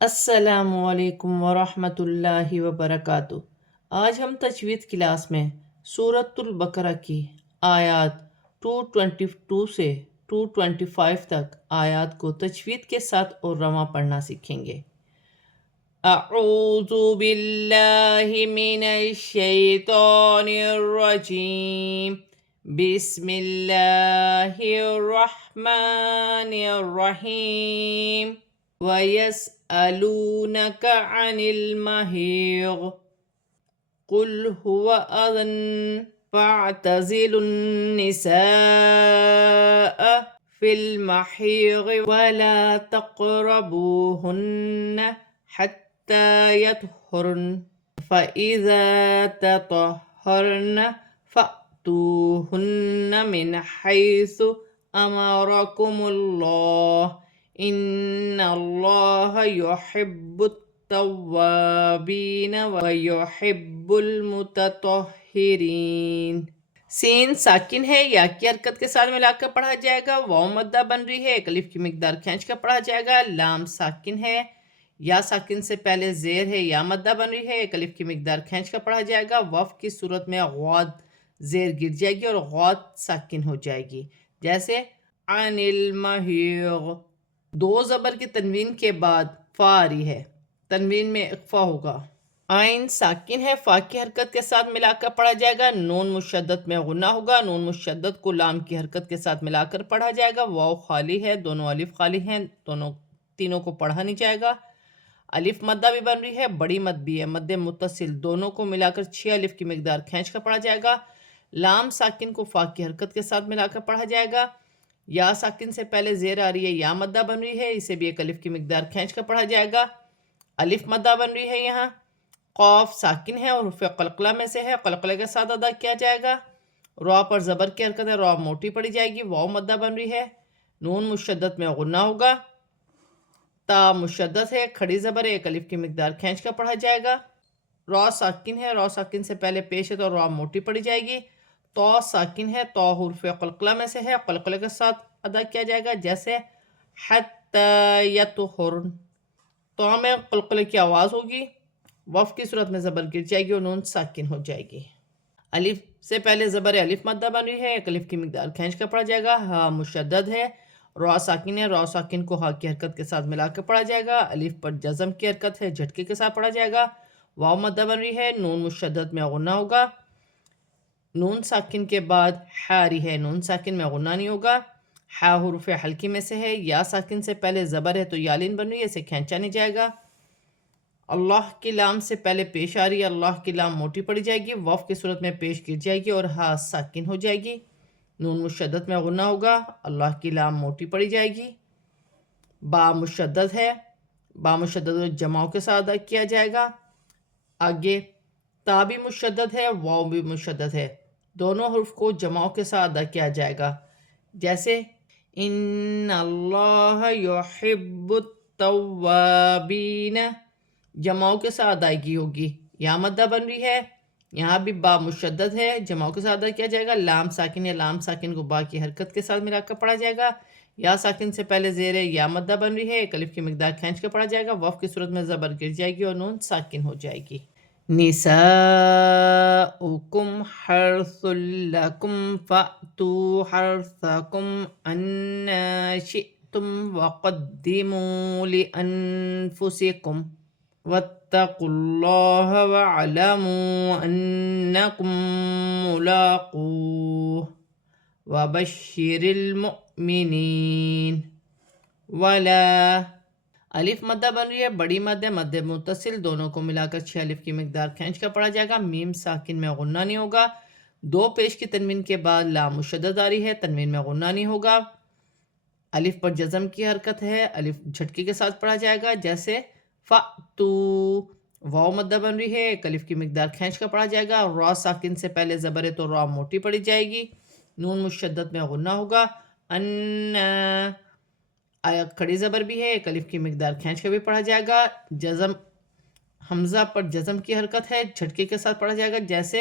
السلام علیکم ورحمۃ اللہ وبرکاتہ۔ آج ہم تجوید کلاس میں سورۃ البقرہ کی آیات 222 سے 225 تک آیات کو تجوید کے ساتھ اور رواں پڑھنا سیکھیں گے۔ اعوذ باللہ من الشیطان الرجیم، بسم اللہ الرحمن الرحیم۔ وَيَسْأَلُونَكَ عَنِ الْمَحِيضِ قُلْ هُوَ أَذًى فَاعْتَزِلُوا النِّسَاءَ فِي الْمَحِيضِ وَلَا تَقْرَبُوهُنَّ حَتَّى يَطْهُرْنَ فَإِذَا تَطَهَّرْنَ فَأْتُوهُنَّ مِنْ حَيْثُ أَمَرَكُمُ اللَّهُ إِنَّ اللَّهَ يُحِبُّ التَّوَّابِينَ وَيُحِبُّ الْمُتَطَهِّرِينَ۔ سین ساکن ہے، یا کی حرکت کے ساتھ ملا کر پڑھا جائے گا۔ واو مدہ بن رہی ہے، ایک الف کی مقدار کھینچ کر پڑھا جائے گا۔ لام ساکن ہے، یا ساکن سے پہلے زیر ہے، یا مدہ بن رہی ہے، ایک الف کی مقدار کھینچ کر پڑھا جائے گا۔ وقف کی صورت میں غواد زیر گر جائے گی اور غواد ساکن ہو جائے گی، جیسے عن المحیض۔ دو زبر کی تنوین کے بعد فا آ رہی ہے، تنوین میں اخفا ہوگا۔ عین ساکن ہے، فا کی حرکت کے ساتھ ملا کر پڑھا جائے گا۔ نون مشدد میں غنہ ہوگا، نون مشدد کو لام کی حرکت کے ساتھ ملا کر پڑھا جائے گا۔ واو خالی ہے، دونوں الف خالی ہیں، تینوں کو پڑھا نہیں جائے گا۔ الف مدہ بھی بن رہی ہے، بڑی مد بھی ہے، مد متصل، دونوں کو ملا کر 6 الف کی مقدار کھینچ کر پڑھا جائے گا۔ لام ساکن کو فا کی حرکت کے ساتھ ملا کر پڑھا جائے گا۔ یا ساکن سے پہلے زیر آ رہی ہے، یا مدہ بن رہی ہے، اسے بھی ایک الف کی مقدار کھینچ کر پڑھا جائے گا۔ الف مدہ بن رہی ہے یہاں۔ قاف ساکن ہے اور حروف قلقلہ میں سے ہے، قلقلہ کے ساتھ ادا کیا جائے گا۔ را پر زبر کی حرکت ہے، را موٹی پڑی جائے گی۔ واو مدہ بن رہی ہے، نون مشدد میں غنہ ہوگا۔ تا مشدد ہے، کھڑی زبر ہے، ایک الف کی مقدار کھینچ کر پڑھا جائے گا۔ را ساکن ہے، را ساکن سے پہلے پیش ہے تو را موٹی پڑی جائے گی۔ تو ساکن ہے، تو حروف قلقلہ میں سے ہے، قلقلہ کے ساتھ ادا کیا جائے گا، جیسے حتی یطہرن۔ تو میں قلقلے کی آواز ہوگی، وقف کی صورت میں زبر گر جائے گی اور نون ساکن ہو جائے گی۔ الف سے پہلے زبر ہے، الف مدہ بن رہی ہے، ایک الف کی مقدار کھینچ کر پڑھا جائے گا۔ ہا مشدد ہے، را ساکن ہے، را ساکن کو ہا کی حرکت کے ساتھ ملا کر پڑھا جائے گا۔ الف پر جزم کی حرکت ہے، جھٹکے کے ساتھ پڑھا جائے گا۔ واو مدہ بن رہی ہے، نون مشدد میں غنہ ہوگا۔ نون ساکن کے بعد حا رہی ہے، نون ساکن میں غنہ نہیں ہوگا۔ حا حروف حلقی میں سے ہے، یا ساکن سے پہلے زبر ہے تو یالین بن رہی ہے، اسے کھینچا نہیں جائے گا۔ اللہ کی لام سے پہلے پیش آ رہی ہے، اللہ کی لام موٹی پڑی جائے گی، وقف کی صورت میں پیش گر جائے گی اور ہا ساکن ہو جائے گی۔ نون مشدد میں غنہ ہوگا، اللہ کی لام موٹی پڑی جائے گی۔ با مشدد ہے، با مشدد جماؤ کے ساتھ ادا کیا جائے گا۔ آگے تا بھی مشدد ہے، واو بھی مشدد ہے، دونوں حروف کو جماؤ کے ساتھ ادا کیا جائے گا، جیسے ان اللہ یحب التوابین۔ جماؤ کے ساتھ ادائیگی ہوگی، یا مدہ بن رہی ہے، یہاں بھی با مشدد ہے، جماؤ کے ساتھ ادا کیا جائے گا۔ لام ساکن ہے، لام ساکن کو با کی حرکت کے ساتھ ملا کر پڑھا جائے گا۔ یا ساکن سے پہلے زیر ہے، یا مدہ بن رہی ہے، ایک الف کی مقدار کھینچ کر پڑھا جائے گا، وقف کی صورت میں زبر گر جائے گی اور نون ساکن ہو جائے گی۔ نساؤکم حرث لکم فأتوا حرثکم انا شئتم وقدموا لأنفسکم واتقوا اللہ واعلموا انکم ملاقوہ وبشر المؤمنین۔ ولا الف مدہ بن رہی ہے، بڑی مد ہے، مد متصل، دونوں کو ملا کر 6 الف کی مقدار کھینچ کر پڑھا جائے گا۔ میم ساکن میں غنہ نہیں ہوگا۔ دو پیش کی تنوین کے بعد لام مشدد آ رہی ہے، تنوین میں غنہ نہیں ہوگا۔ الف پر جزم کی حرکت ہے، الف جھٹکے کے ساتھ پڑھا جائے گا، جیسے فأتو۔ واو مدہ بن رہی ہے، ایک الف کی مقدار کھینچ کر پڑھا جائے گا۔ را ساکن سے پہلے زبر ہے تو را موٹی پڑی جائے گی، نون مشدد میں غنہ ہوگا۔ کھڑی زبر بھی ہے، ایک الف کی مقدار کھینچ کر بھی پڑھا جائے گا۔ جزم حمزہ پر جزم کی حرکت ہے، جھٹکے کے ساتھ پڑھا جائے گا، جیسے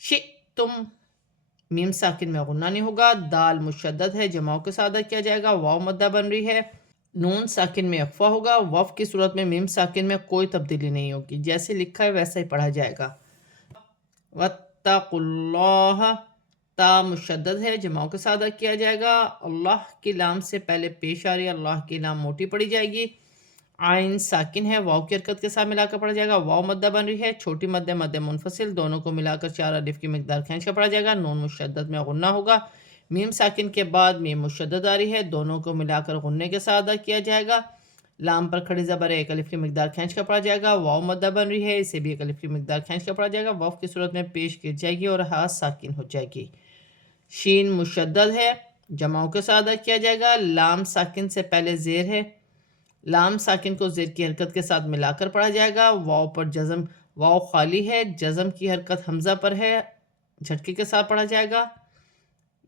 شئتم۔ میم ساکن میں غنہ نہیں ہوگا۔ دال مشدد ہے، جماؤ کے ساتھ ادا کیا جائے گا۔ واو مدہ بن رہی ہے، نون ساکن میں اقفا ہوگا، وف کی صورت میں میم ساکن میں کوئی تبدیلی نہیں ہوگی، جیسے لکھا ہے ویسا ہی پڑھا جائے گا۔ واتقوا اللہ، تا مشدد ہے، جماؤں کے ساتھ ادا کیا جائے گا، اللہ کی لام سے پہلے پیش آ رہی ہے، اللہ کی لام موٹی پڑی جائے گی۔ عین ساکن ہے، واو کی حرکت کے ساتھ ملا کر پڑھا جائے گا، واو مدہ بن رہی ہے، چھوٹی مد مد منفصل، دونوں کو ملا کر 4 الف کی مقدار کھینچ کر پڑھا جائے گا، نون مشدد میں غنہ ہوگا، میم ساکن کے بعد میم مشدد آ رہی ہے، دونوں کو ملا کر غنے کے ساتھ ادا کیا جائے گا، لام پر کھڑی زبر ہے، 1 الف کی مقدار کھینچ کر پڑھا جائے گا، واو مدہ بن رہی ہے، اسے بھی 1 الف کی مقدار کھینچ کر پڑھا جائے گا، واو کی صورت میں پیش گر جائے گی اور ہا ساکن ہو جائے گی۔ شین مشدد ہے، جماؤں کے ساتھ ادا کیا جائے گا، لام ساکن سے پہلے زیر ہے، لام ساکن کو زیر کی حرکت کے ساتھ ملا کر پڑھا جائے گا، واو پر جزم، واو خالی ہے، جزم کی حرکت حمزہ پر ہے، جھٹکے کے ساتھ پڑھا جائے گا،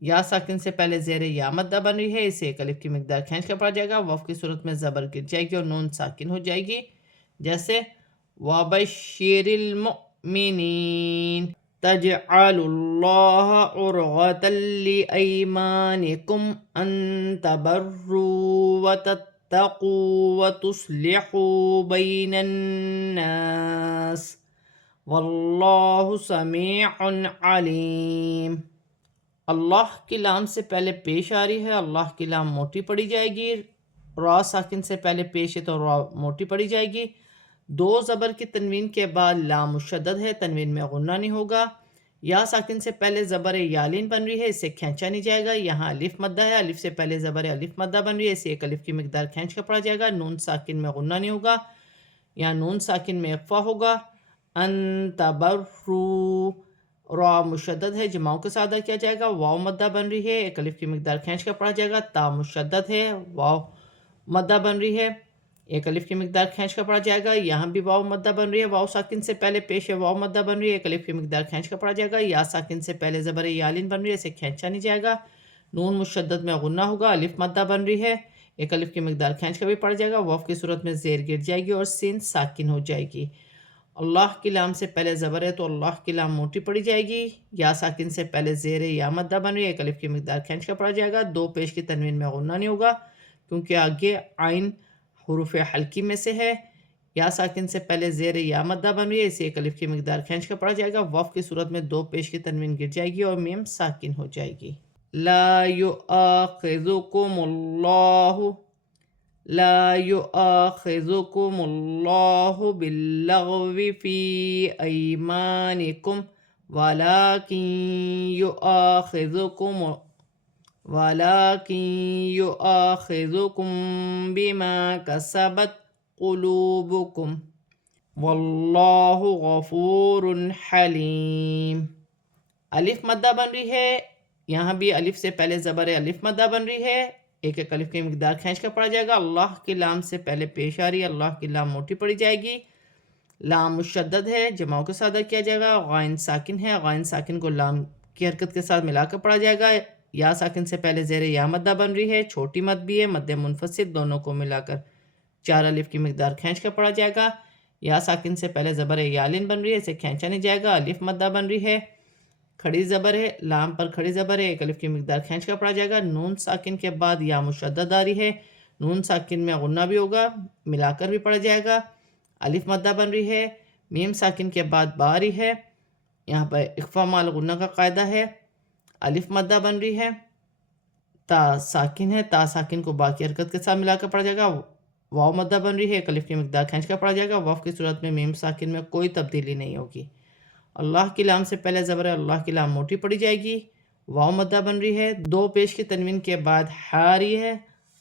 یا ساکن سے پہلے زیر یا مدہ بن رہی ہے، اسے 1 الف کی مقدار کھینچ کر پڑھا جائے گا، وف کی صورت میں زبر گر جائے گی اور نون ساکن ہو جائے گی، جیسے وَبَشِّرِ الْمُؤْمِنِينَ تَجْعَلُوا اللَّهَ عُرْضَةً لِأَيْمَانِكُمْ أَن تَبَرُّوا وَتَتَّقُوا وَتُصْلِحُوا بَيْنَ النَّاسِ وَاللَّهُ سَمِيعٌ عَلِيمٌ۔ اللہ کی لام سے پہلے پیش آ رہی ہے، اللہ کی لام موٹی پڑی جائے گی، را ساکن سے پہلے پیش ہے تو را موٹی پڑی جائے گی، 2 زبر کی تنوین کے بعد لام مشدد ہے، تنوین میں غنہ نہیں ہوگا، یا ساکن سے پہلے زبر یالین بن رہی ہے، اسے کھینچا نہیں جائے گا، یہاں الف مدہ ہے، الف سے پہلے زبر الف مدہ بن رہی ہے، اسے 1 الف کی مقدار کھینچ کر پڑھا جائے گا، نون ساکن میں غنہ نہیں ہوگا، یہاں نون ساکن میں اقفا ہوگا، ان تبرو، را مشدد ہے، جماؤں کے ساتھ ادا کیا جائے گا، واو مدہ بن رہی ہے، 1 الف کی مقدار کھینچ کر پڑھا جائے گا، تا مشدد ہے، واو مدہ بن رہی ہے، 1 الف کی مقدار کھینچ کر پڑھا جائے گا، یہاں بھی واو مدہ بن رہی ہے، واو ساکن سے پہلے پیش ہے، واو مدہ بن رہی ہے، 1 الف کی مقدار کھینچ کر پڑھا جائے گا، یا ساکن سے پہلے زبر یالین بن رہی ہے، اسے کھینچا نہیں جائے گا، نون مشدد میں غنہ ہوگا، الف مدہ بن رہی ہے، 1 الف کی مقدار کھینچ کر بھی پڑھ جائے گا، واو کی صورت میں زیر گر جائے گی اور سین ساکن ہو جائے گی، اللہ کی لام سے پہلے زبر ہے تو اللہ کی لام موٹی پڑی جائے گی، یا ساکن سے پہلے زیر یا مدہ بن رہی ہے، 1 الف کی مقدار کھینچ کر پڑھا جائے گا، 2 پیش کی تنوین میں غنہ نہیں ہوگا کیونکہ آگے عین حروف حلقی میں سے ہے، یا ساکن سے پہلے زیر یا مدہ بن رہی ہے، اسے 1 الف کی مقدار کھینچ کر پڑھا جائے گا، وف کی صورت میں 2 پیش کی تنوین گر جائے گی اور میم ساکن ہو جائے گی۔ لا یؤاخذکم اللہ، لا يؤاخذكم الله باللغو في أيمانكم ولكن يؤاخذكم بما كسبت قلوبكم والله غفور حلیم۔ الف مدہ بن رہی ہے، یہاں بھی الف سے پہلے زبر الف مدہ بن رہی ہے، 1 الف کی مقدار کھینچ کر پڑھا جائے گا، اللہ کی لام سے پہلے پیش آ رہی ہے، اللہ کی لام موٹی پڑی جائے گی، لام مشدد ہے، جماؤں کے ساتھ ادا کیا جائے گا، غائن ساکن ہے، غائن ساکن کو لام کی حرکت کے ساتھ ملا کر پڑھا جائے گا، یا ساکن سے پہلے زیر یا مدہ بن رہی ہے، چھوٹی مد بھی ہے، مد منفصل، دونوں کو ملا کر 4 الف کی مقدار کھینچ کر پڑھا جائے گا، یا ساکن سے پہلے زبر یالین بن رہی ہے، اسے کھینچا نہیں جائے گا، الف مدہ بن رہی ہے، کھڑی زبر ہے، لام پر کھڑی زبر ہے، 1 الف کی مقدار کھینچ کر پڑھا جائے گا، نون ساکن کے بعد یا مشدد آ رہی ہے، نون ساکن میں غنہ بھی ہوگا، ملا کر بھی پڑھا جائے گا، الف مدہ بن رہی ہے، میم ساکن کے بعد با آ رہی ہے، یہاں پر اخفا مال غنہ کا قاعدہ ہے، الف مدہ بن رہی ہے، تا ساکن ہے، تا ساکن کو با کی حرکت کے ساتھ ملا کر پڑھا جائے گا، واو مدہ بن رہی ہے، 1 الف کی مقدار کھینچ کر پڑھا جائے گا، واو کی صورت میں میم ساکن میں کوئی تبدیلی نہیں ہوگی، اللہ کی لام سے پہلے زبر ہے، اللہ کی لام موٹی پڑی جائے گی، واو مدہ بن رہی ہے، 2 پیش کی تنوین کے بعد ہا رہی ہے،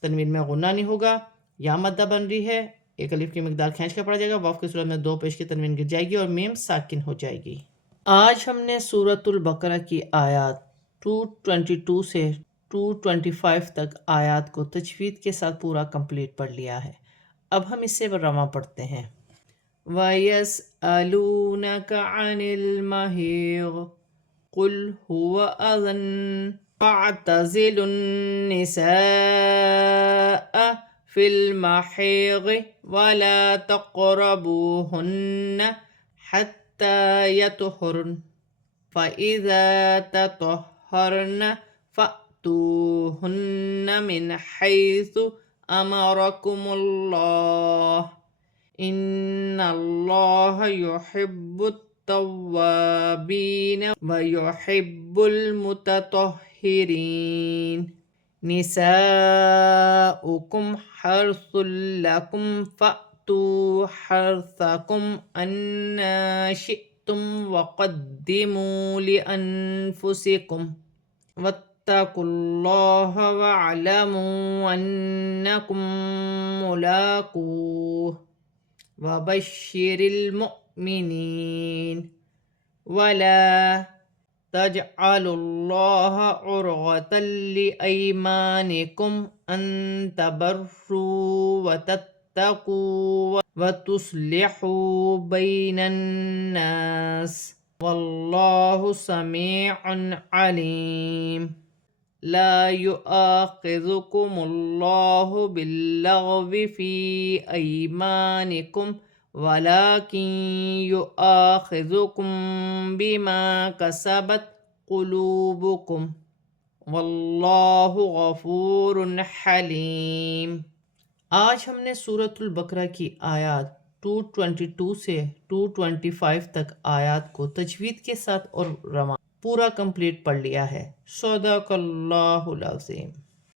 تنوین میں غنہ نہیں ہوگا، یا مدہ بن رہی ہے، 1 الف کی مقدار کھینچ کر پڑھا جائے گا، واو کی صورت میں 2 پیش کی تنوین گر جائے گی اور میم ساکن ہو جائے گی۔ آج ہم نے سورۃ البقرہ کی آیات 222 سے 225 تک آیات کو تجوید کے ساتھ پورا کمپلیٹ پڑھ لیا ہے، اب ہم اس سے رواں پڑھتے ہیں۔ وَيَسْأَلُونَكَ عَنِ الْمَحِيضِ قُلْ هُوَ أَذًى فَاعْتَزِلُوا النِّسَاءَ فِي الْمَحِيضِ وَلَا تَقْرَبُوهُنَّ حَتَّى يَطْهُرْنَ فَإِذَا تَطَهَّرْنَ فَأْتُوهُنَّ مِنْ حَيْثُ أمركم الله إن الله يحب التوابين ويحب المتطهرين نساؤكم حرث لكم فأتوا حرثكم أنى شئتم وقدموا لأنفسكم واتقوا الله واعلموا أنكم ملاقوه وبشر المؤمنين ولا تجعلوا الله عرضة لأيمانكم أن تبروا وتتقوا وتصلحوا بين الناس والله سميع عليم لا يؤاخذكم الله باللغو في أيمانكم ولكن يؤاخذكم بما كسبت قلوبكم واللہ غفور حلیم۔ آج ہم نے سورۃ البقرہ کی آیات 222 سے 225 تک آیات کو تجوید کے ساتھ اور رواں پورا کمپلیٹ پڑھ لیا ہے۔ صدق اللہ العظیم۔